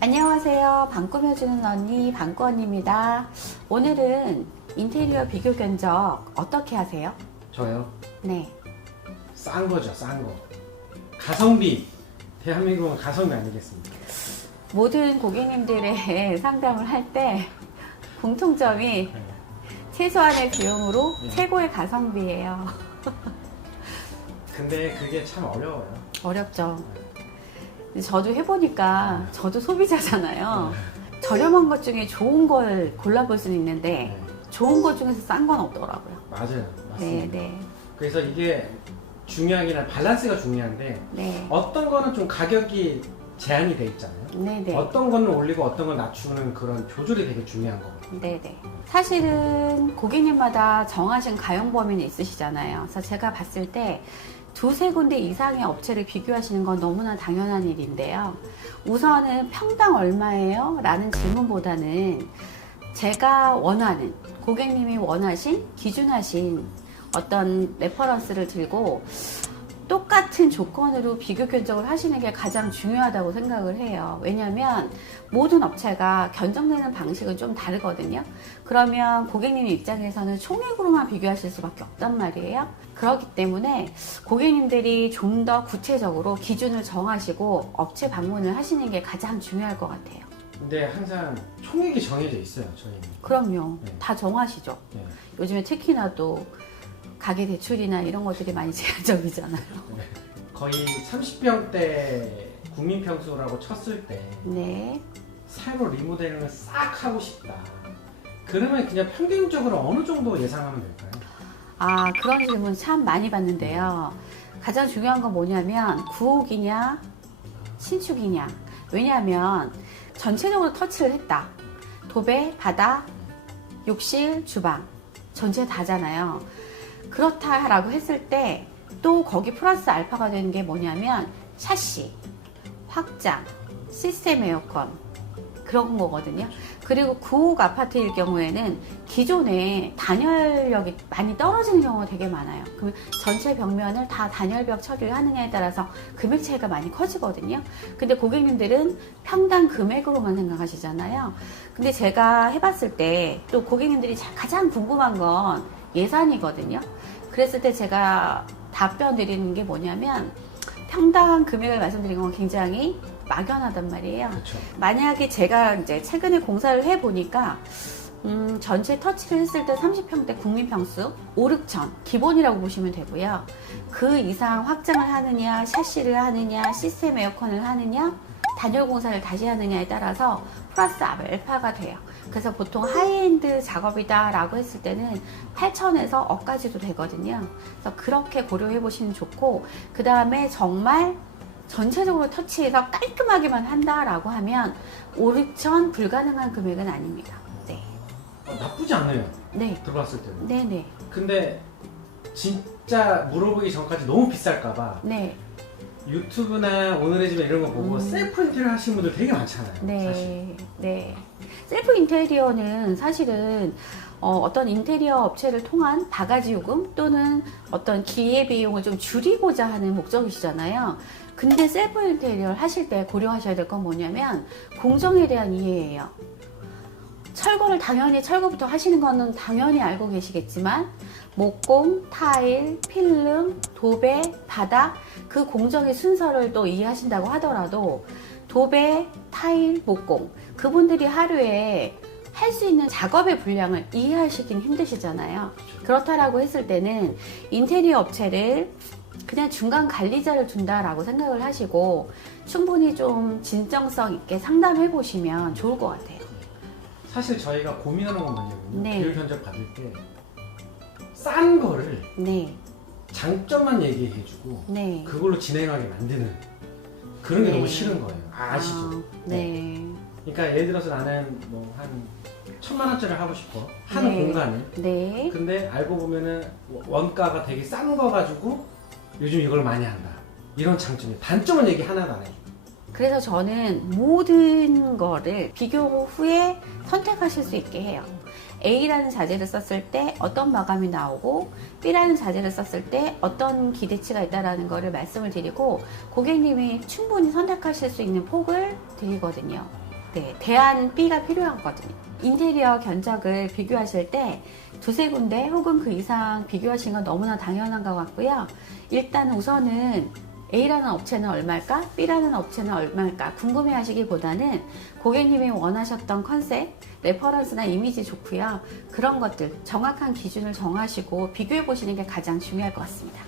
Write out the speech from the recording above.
안녕하세요. 방 꾸며주는 언니 방꾸 언니입니다. 오늘은 인테리어 비교 견적 어떻게 하세요? 저요? 네. 싼 거죠, 싼 거. 가성비. 대한민국은 가성비 아니겠습니까? 모든 고객님들의 상담을 할 때 공통점이 네. 최소한의 비용으로 네. 최고의 가성비예요. 근데 그게 참 어려워요. 어렵죠. 근데 저도 해보니까 저도 소비자잖아요. 저렴한 것 중에 좋은 걸 골라볼 수는 있는데 네. 좋은 것 중에서 싼 건 없더라고요. 맞아요. 맞습니다. 네. 그래서 이게 중요한 게 아니라 밸런스가 중요한데 네. 어떤 거는 좀 가격이 제한이 돼 있잖아요. 네네. 어떤 거는 올리고 어떤 건 낮추는 그런 조절이 되게 중요한 거거든요. 네네. 사실은 고객님마다 정하신 가용 범위는 있으시잖아요. 그래서 제가 봤을 때 두세 군데 이상의 업체를 비교하시는 건 너무나 당연한 일인데요. 우선은 평당 얼마예요? 라는 질문보다는 제가 원하는, 고객님이 원하신, 기준하신 어떤 레퍼런스를 들고 똑같은 조건으로 비교 견적을 하시는 게 가장 중요하다고 생각을 해요. 왜냐하면 모든 업체가 견적내는 방식은 좀 다르거든요. 그러면 고객님 입장에서는 총액으로만 비교하실 수밖에 없단 말이에요. 그렇기 때문에 고객님들이 좀 더 구체적으로 기준을 정하시고 업체 방문을 하시는 게 가장 중요할 것 같아요. 근데 항상 총액이 정해져 있어요, 저희는. 그럼요. 네. 다 정하시죠. 네. 요즘에 특히나 또 가계대출이나 이런 것들이 많이 제한적이잖아요. 네. 거의 30평대 국민평수라고 쳤을 때 네. 새로 리모델링을 싹 하고 싶다. 그러면 그냥 평균적으로 어느 정도 예상하면 될까요? 아, 그런 질문 참 많이 받는데요. 가장 중요한 건 뭐냐면 구옥이냐 신축이냐. 왜냐하면 전체적으로 터치를 했다. 도배, 바닥, 욕실, 주방 전체 다잖아요. 그렇다라고 했을 때 또 거기 플러스 알파가 되는 게 뭐냐면 샤시, 확장, 시스템 에어컨 그런 거거든요. 그리고 구옥 아파트일 경우에는 기존에 단열력이 많이 떨어지는 경우가 되게 많아요. 그러면 전체 벽면을 다 단열벽 처리를 하느냐에 따라서 금액 차이가 많이 커지거든요. 근데 고객님들은 평당 금액으로만 생각하시잖아요. 근데 제가 해봤을 때 또 고객님들이 가장 궁금한 건 예산이거든요. 그랬을 때 제가 답변 드리는 게 뭐냐면 평당 금액을 말씀드린 건 굉장히 막연하단 말이에요. 그렇죠. 만약에 제가 이제 최근에 공사를 해보니까 전체 터치를 했을 때 30평대 국민평수 5, 6천 기본이라고 보시면 되고요. 그 이상 확장을 하느냐, 샤시를 하느냐, 시스템 에어컨을 하느냐, 단열 공사를 다시 하느냐에 따라서 플러스 알파가 돼요. 그래서 보통 하이엔드 작업이다 라고 했을 때는 8천에서 억까지도 되거든요. 그래서 그렇게 고려해 보시면 좋고, 그 다음에 정말 전체적으로 터치해서 깔끔하게만 한다라고 하면 5, 6천 불가능한 금액은 아닙니다. 네. 나쁘지 않아요. 네. 들어봤을 때는. 네네. 근데 진짜 물어보기 전까지 너무 비쌀까봐 네. 유튜브나 오늘의 집에 이런 거 보고 셀프 인테리어 하시는 분들 되게 많잖아요. 사실. 네. 네. 셀프 인테리어는 사실은 어떤 인테리어 업체를 통한 바가지 요금 또는 어떤 기회비용을 좀 줄이고자 하는 목적이시잖아요. 근데 셀프 인테리어를 하실 때 고려하셔야 될 건 뭐냐면 공정에 대한 이해예요. 철거를 당연히 철거부터 하시는 거는 당연히 알고 계시겠지만 목공, 타일, 필름, 도배, 바닥 그 공정의 순서를 또 이해하신다고 하더라도 도배, 타일, 목공 그분들이 하루에 할 수 있는 작업의 분량을 이해하시긴 힘드시잖아요. 그렇다라고 했을 때는 인테리어 업체를 그냥 중간 관리자를 둔다라고 생각을 하시고 충분히 좀 진정성 있게 상담해 보시면 좋을 것 같아요. 사실 저희가 고민하는 건 뭐냐면 네. 비율 견적 받을 때 싼 거를 네, 장점만 얘기해주고 네. 그걸로 진행하게 만드는 그런 게 네. 너무 싫은 거예요. 아시죠? 아, 네. 그러니까 예를 들어서 나는 뭐 한 1,000만 원짜리를 하고 싶어. 한 네. 공간을. 네. 근데 알고 보면은 원가가 되게 싼 거 가지고 요즘 이걸 많이 한다. 이런 장점이 단점은 얘기 하나도 안 해줘. 그래서 저는 모든 거를 비교 후에 선택하실 수 있게 해요. A라는 자재를 썼을 때 어떤 마감이 나오고 B라는 자재를 썼을 때 어떤 기대치가 있다는 거를 말씀을 드리고 고객님이 충분히 선택하실 수 있는 폭을 드리거든요. 네, 대안 B가 필요하거든요. 인테리어 견적을 비교하실 때 두세 군데 혹은 그 이상 비교하시는 건 너무나 당연한 것 같고요. 일단 우선은 A라는 업체는 얼마일까? B라는 업체는 얼마일까? 궁금해 하시기보다는 고객님이 원하셨던 컨셉, 레퍼런스나 이미지 좋고요. 그런 것들 정확한 기준을 정하시고 비교해 보시는 게 가장 중요할 것 같습니다.